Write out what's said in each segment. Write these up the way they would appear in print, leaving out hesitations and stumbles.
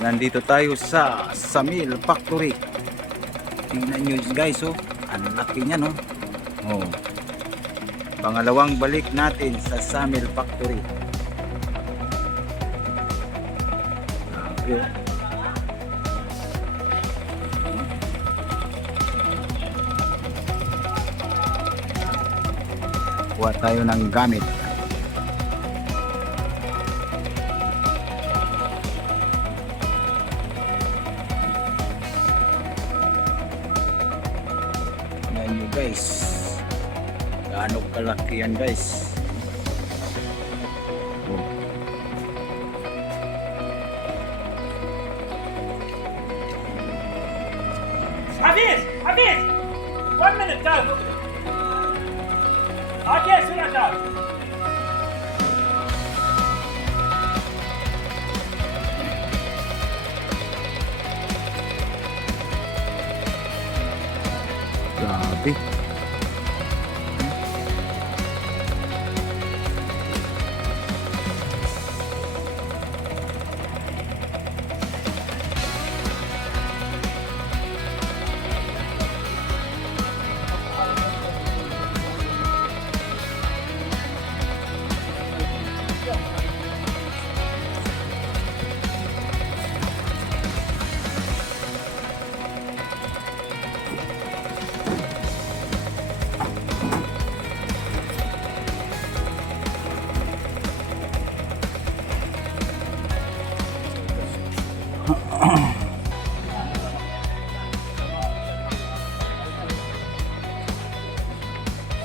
Nandito tayo sa Zamil Factory. Tingnan nyo guys, oh. Ang laki niya, no? Oh. Pangalawang balik natin sa Zamil Factory. Grabe, oh. Kuha tayo ng gamit. Tingnan nyo guys, gaano kalaki yan guys. Oh. Hafiz! 1 minute, go! Okay, sudah go! Grabe.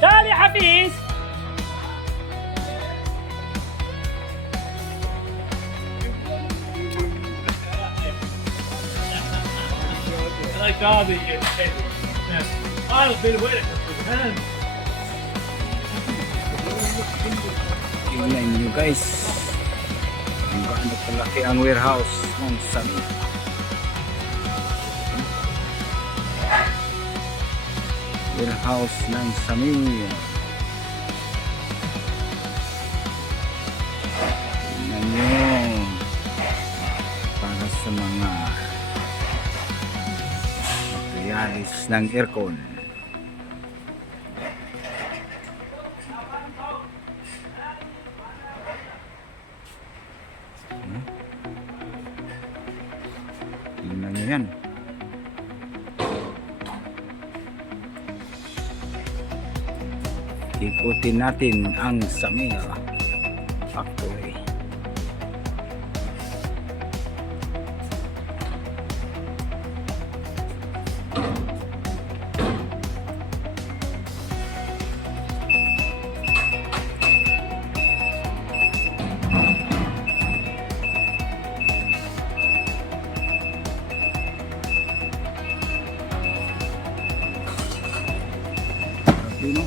تعال يا حفيز! like all the I'll be with it. Tingnan nyo guys, kung gaano kalaki ang warehouse ng Zamil. Warehouse ng Zamil. Tingnan nyo, para sa mga materialis ng aircon. Tingnan nyo yan. Ikutin natin ang Zamil Factory. Dino.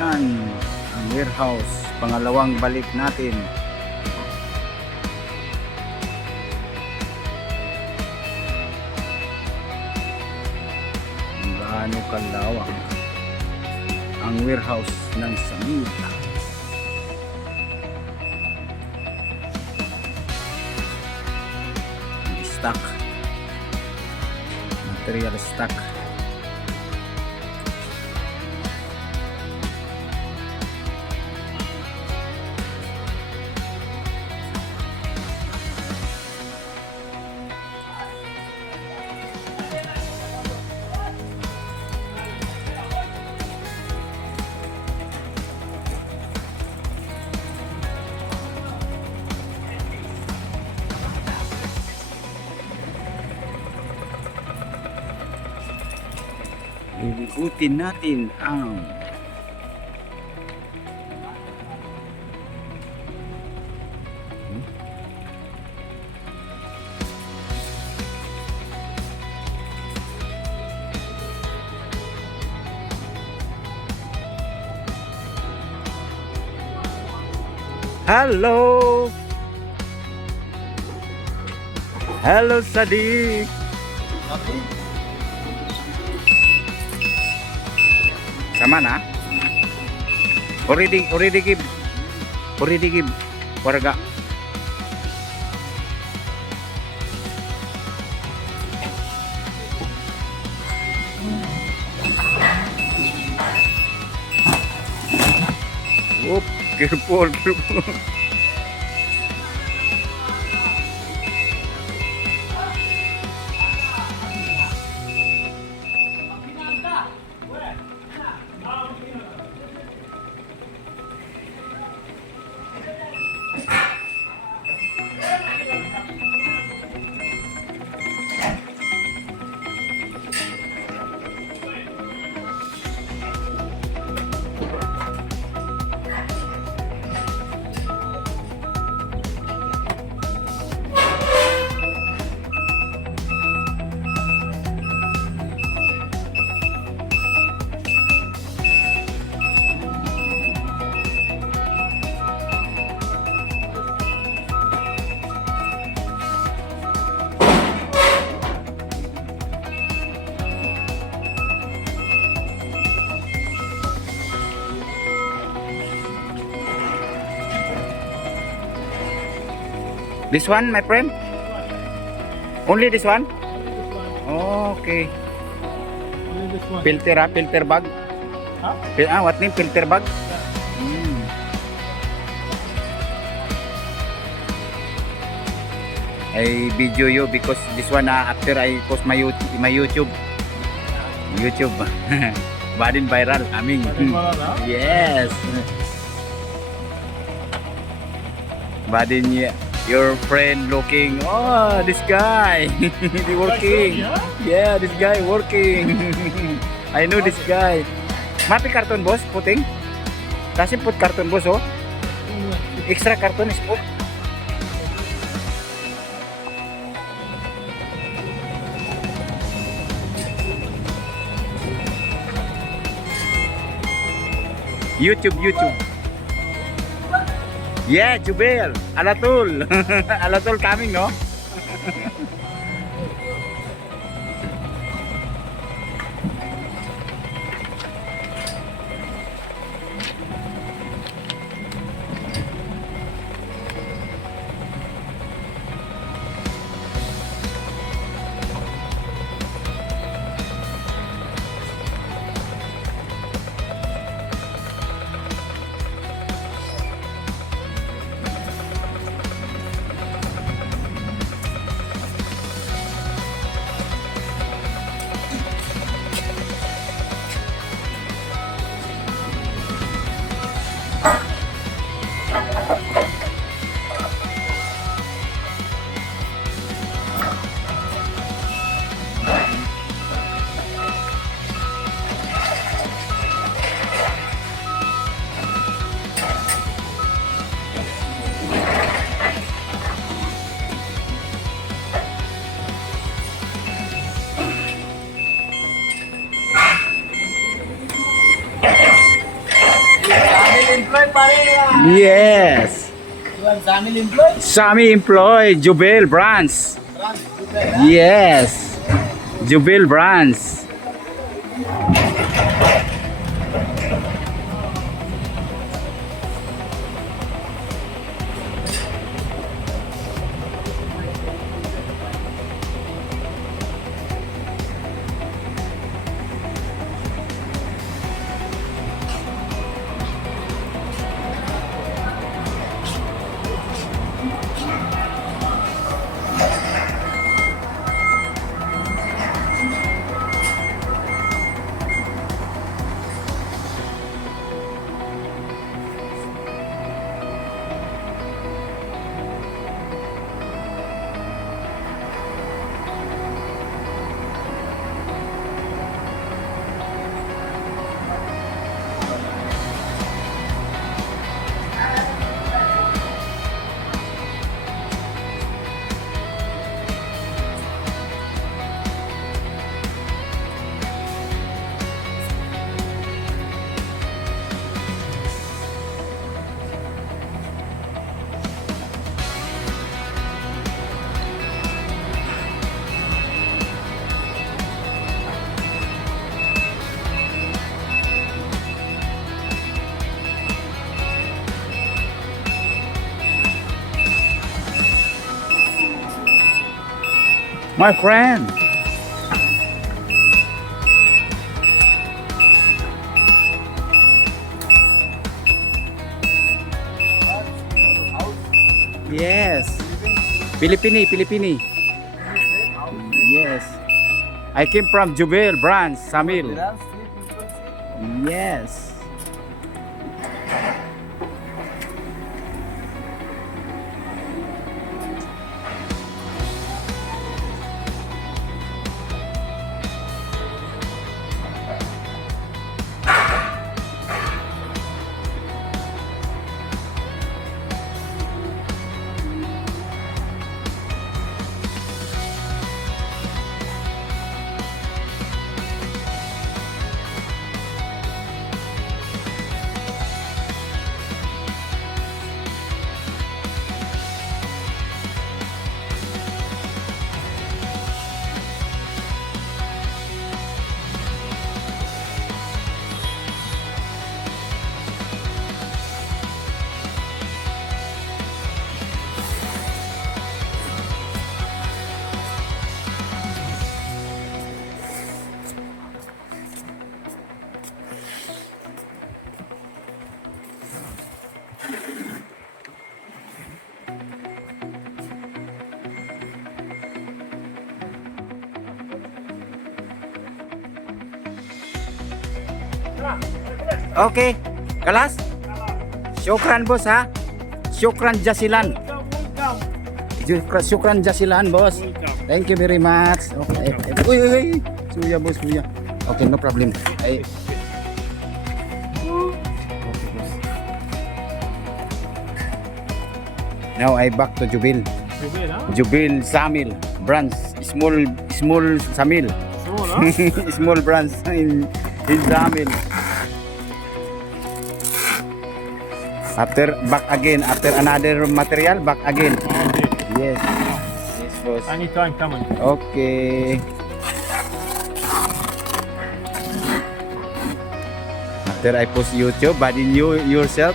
Yan ang warehouse, pangalawang balik natin. Gaano kalawak ang warehouse ng Zamil. Stock, material stock. Ikutin natin ang hello. Hello, Sadiq. Sama na? Already give warga. Oop, careful. This one, my friend? Only this one? Okay. Only this one. Filter bag? Huh? What name? Filter bag? I video you because this one after I post my YouTube. Badin viral. Aming. Yes. Badin your friend looking. Oh, this guy. He working. Yeah, this guy working. I know this guy. Mapi karton boss puting. Kasi put karton boss oh. Extra karton is put. YouTube. Yeah, Jubel. Alatul. Alatul coming, no? Yes. Zamil employed? Sami employed Jubel branch. Yes. Jubel branch. My friend. Yes. Pilipini. Yes. I came from Jubil branch, Zamil. Yes. Okay, kalas. Syukran boss ha. Syukran jasilan. Syukran jasilan boss. Thank you very much. Okay. Uy. Suya boss, suya. Okay, no problem. Ay. Okay, boss. Now I back to Jubil. Jubil Zamil branch. Small Zamil. Small branch in Zamil. After back again, after another material, back again. Yes. Yes, boss. Anytime coming. Okay. After I post YouTube, but in you yourself,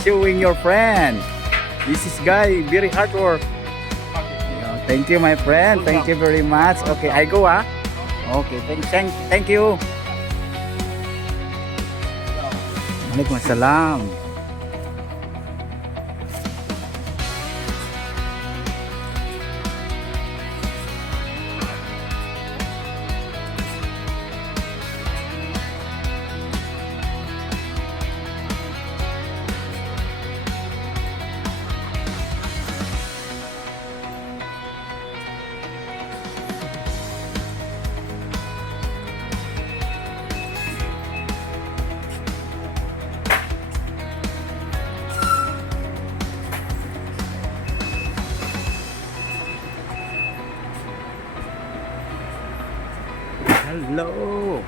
showing your friend. This is guy very hard work. Yeah, thank you, my friend. Thank you very much. Okay, I go Okay, thank you. Waalaikumsalam. Hello.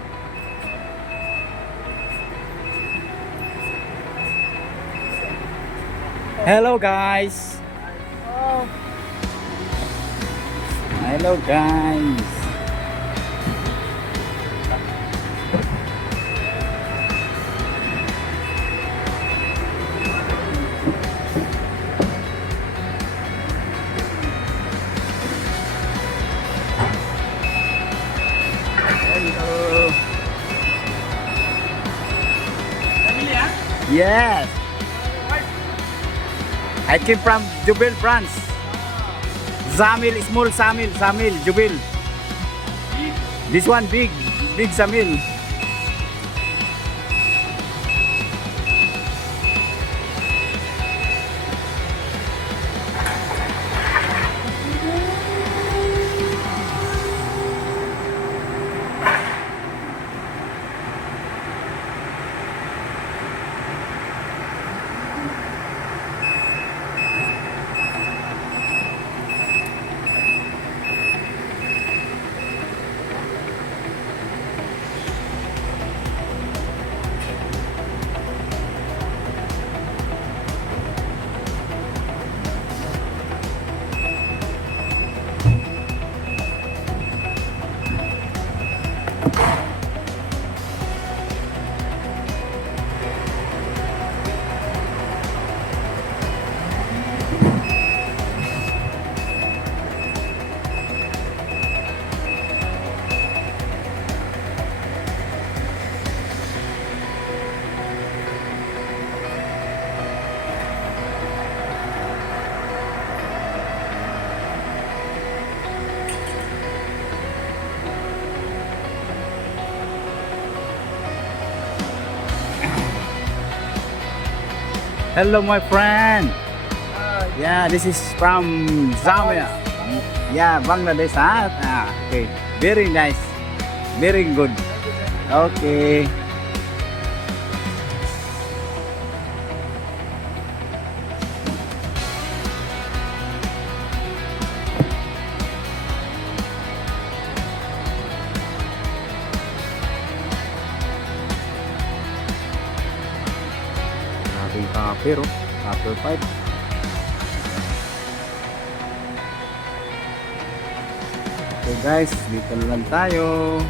Hello guys. Hello guys. Hello. Yes. I came from Jubil branch. Zamil, small Zamil, Jubil. This one big Zamil. Hello, my friend. Yeah, this is from Zamil. Yeah, Bangladesh. Okay. Very nice. Very good. Okay. Ating copper, copper pipe. Okay guys, dito na lang tayo.